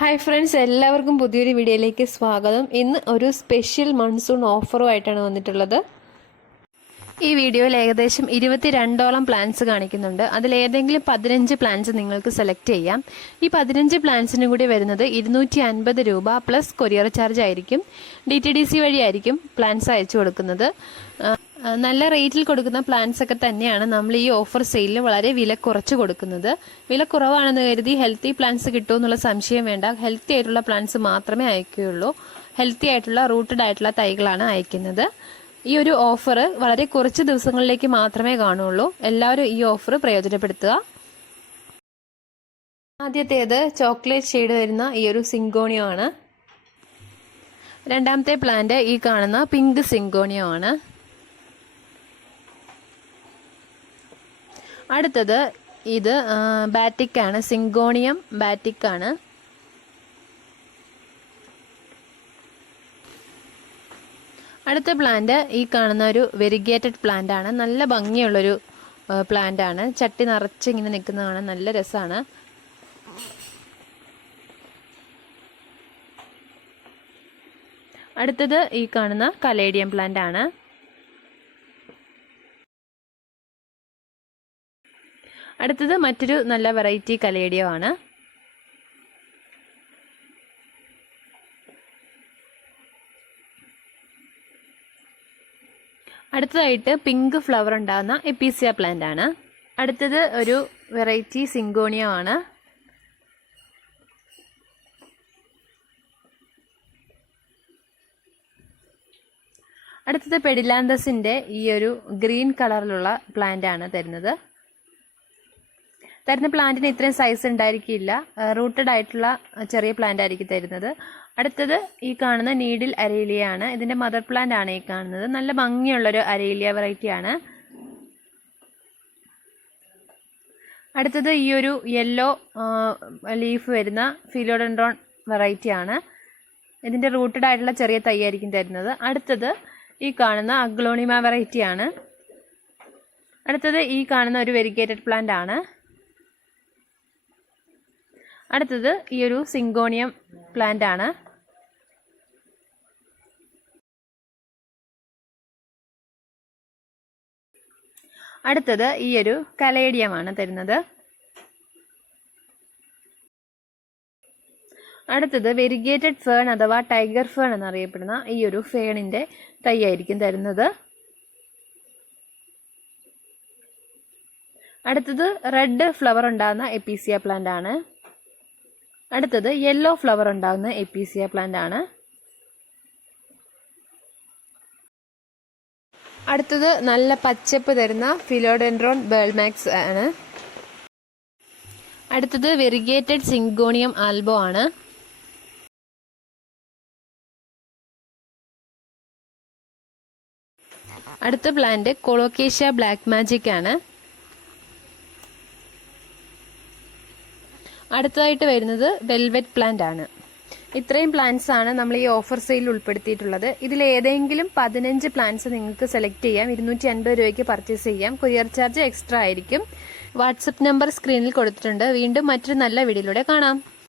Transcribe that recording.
Hi friends എല്ലാവർക്കും പുതിയൊരു വീഡിയോയിലേക്ക് സ്വാഗതം. ഇന്ന് ഒരു സ്പെഷ്യൽ മൺസൂൺ ഓഫറുമായിട്ടാണ് വന്നിട്ടുള്ളത്. ഈ വീഡിയോയിൽ ഏകദേശം ഇരുപത്തിരണ്ടോളം പ്ലാൻസ് കാണിക്കുന്നുണ്ട്. അതിൽ ഏതെങ്കിലും പതിനഞ്ച് പ്ലാൻസ് നിങ്ങൾക്ക് സെലക്ട് ചെയ്യാം. ഈ പതിനഞ്ച് പ്ലാൻസിനും കൂടി വരുന്നത് ഇരുന്നൂറ്റി അൻപത് രൂപ പ്ലസ് കൊറിയർ ചാർജ് ആയിരിക്കും. ഡി ടി ഡി സി വഴിയായിരിക്കും പ്ലാൻസ് അയച്ചു കൊടുക്കുന്നത്. നല്ല റേറ്റിൽ കൊടുക്കുന്ന പ്ലാൻസ് ഒക്കെ തന്നെയാണ് നമ്മൾ ഈ ഓഫർ സെയിലിൽ വളരെ വില കുറച്ച് കൊടുക്കുന്നത്. വില കുറവാണെന്ന് കരുതി ഹെൽത്തി പ്ലാൻസ് കിട്ടുമെന്നുള്ള സംശയം വേണ്ട. ഹെൽത്തി ആയിട്ടുള്ള പ്ലാൻസ് മാത്രമേ അയക്കുകയുള്ളൂ. ഹെൽത്തി ആയിട്ടുള്ള റൂട്ടഡ് ആയിട്ടുള്ള തൈകളാണ് അയക്കുന്നത്. ഈ ഒരു ഓഫർ വളരെ കുറച്ച് ദിവസങ്ങളിലേക്ക് മാത്രമേ കാണുള്ളൂ എല്ലാവരും ഈ ഓഫർ പ്രയോജനപ്പെടുത്തുക. ആദ്യത്തേത് ചോക്ലേറ്റ് ഷെയ്ഡ് വരുന്ന ഈ ഒരു സിങ്കോണിയോ ആണ് രണ്ടാമത്തെ പ്ലാന്റ് ഈ കാണുന്ന പിങ്ക് സിങ്കോണിയോ ആണ് അടുത്തത് ഇത് ബാറ്റിക്കാണ് സിങ്കോണിയം ബാറ്റിക് അടുത്ത പ്ലാന്റ് ഈ കാണുന്ന ഒരു വെരിഗേറ്റഡ് പ്ലാന്റ് ആണ്. നല്ല ഭംഗിയുള്ളൊരു പ്ലാന്റ് ആണ്. ചട്ടി നിറച്ച് ഇങ്ങനെ നിൽക്കുന്നതാണ് നല്ല രസമാണ് അടുത്തത് ഈ കാണുന്ന കലേഡിയം പ്ലാന്റ് ആണ്. അടുത്തത് മറ്റൊരു നല്ല വെറൈറ്റി കലേഡിയോ ആണ്. അടുത്തതായിട്ട് പിങ്ക് ഫ്ലവർ ഉണ്ടാകുന്ന എപ്പീസിയ പ്ലാന്റ് ആണ്. അടുത്തത് ഒരു വെറൈറ്റി സിങ്കോണിയ ആണ്. അടുത്തത് പെഡിലാന്തസിന്റെ ഈ ഒരു ഗ്രീൻ കളറിലുള്ള പ്ലാന്റ് ആണ് തരുന്നത്. തരുന്ന പ്ലാന്റിന് ഇത്രയും സൈസ് ഉണ്ടായിരിക്കില്ല. റൂട്ടഡ് ആയിട്ടുള്ള ചെറിയ പ്ലാന്റ് ആയിരിക്കും തരുന്നത്. അടുത്തത് ഈ കാണുന്ന നീഡിൽ അരേലിയാണ്. ഇതിന്റെ മദർ പ്ലാന്റ് ആണ് ഈ കാണുന്നത്. നല്ല ഭംഗിയുള്ളൊരു അരേലിയ വെറൈറ്റി ആണ്. അടുത്തത് ഈ ഒരു യെല്ലോ ലീഫ് വരുന്ന ഫിലോഡൻഡ്രോൺ വെറൈറ്റി ആണ്. ഇതിന്റെ റൂട്ടഡ് ആയിട്ടുള്ള ചെറിയ തൈ ആയിരിക്കും തരുന്നത്. അടുത്തത് ഈ കാണുന്ന അഗ്ലോണിമ വെറൈറ്റി ആണ്. അടുത്തത് ഈ കാണുന്ന ഒരു വെരിഗേറ്റഡ് പ്ലാന്റ് ആണ്. അടുത്തത് ഈ ഒരു സിങ്കോണിയം പ്ലാന്റ് ആണ്. അടുത്തത് ഈ ഒരു കലേഡിയം ആണ് തരുന്നത്. അടുത്തത് വെരിഗേറ്റഡ് ഫേൺ അഥവാ ടൈഗർ ഫേൺ എന്നറിയപ്പെടുന്ന ഈ ഒരു ഫേണിന്റെ തൈ ആയിരിക്കും തരുന്നത്. അടുത്തത് റെഡ് ഫ്ലവർ ഉണ്ടാകുന്ന എപ്പീസിയ പ്ലാന്റ് ആണ്. അടുത്തത് യെല്ലോ ഫ്ലവർ ഉണ്ടാകുന്ന എപ്പീസിയ പ്ലാന്റ് ആണ്. അടുത്തത് നല്ല പച്ചപ്പ് തരുന്ന ഫിലോഡെൻഡ്രോൺ ബേൾമാക്സ് ആണ്. അടുത്തത് വെറിഗേറ്റഡ് സിങ്കോണിയം ആൽബോ ആണ്. അടുത്ത പ്ലാന്റ് കൊളോക്കേഷ്യ ബ്ലാക്ക് മാജിക് ആണ്. അടുത്തതായിട്ട് വരുന്നത് വെൽവെറ്റ് പ്ലാന്റ് ആണ്. ഇത്രയും പ്ലാന്റ്സ് ആണ് നമ്മൾ ഈ ഓഫർ സെയിൽ ഉൾപ്പെടുത്തിയിട്ടുള്ളത്. ഇതിൽ ഏതെങ്കിലും പതിനഞ്ച് പ്ലാന്റ്സ് നിങ്ങൾക്ക് സെലക്ട് ചെയ്യാം. ഇരുന്നൂറ്റി അൻപത് രൂപയ്ക്ക് പർച്ചേസ് ചെയ്യാം. കൊറിയർ ചാർജ് എക്സ്ട്രാ ആയിരിക്കും. വാട്സപ്പ് നമ്പർ സ്ക്രീനിൽ കൊടുത്തിട്ടുണ്ട്. വീണ്ടും മറ്റൊരു നല്ല വീഡിയോയിലൂടെ കാണാം.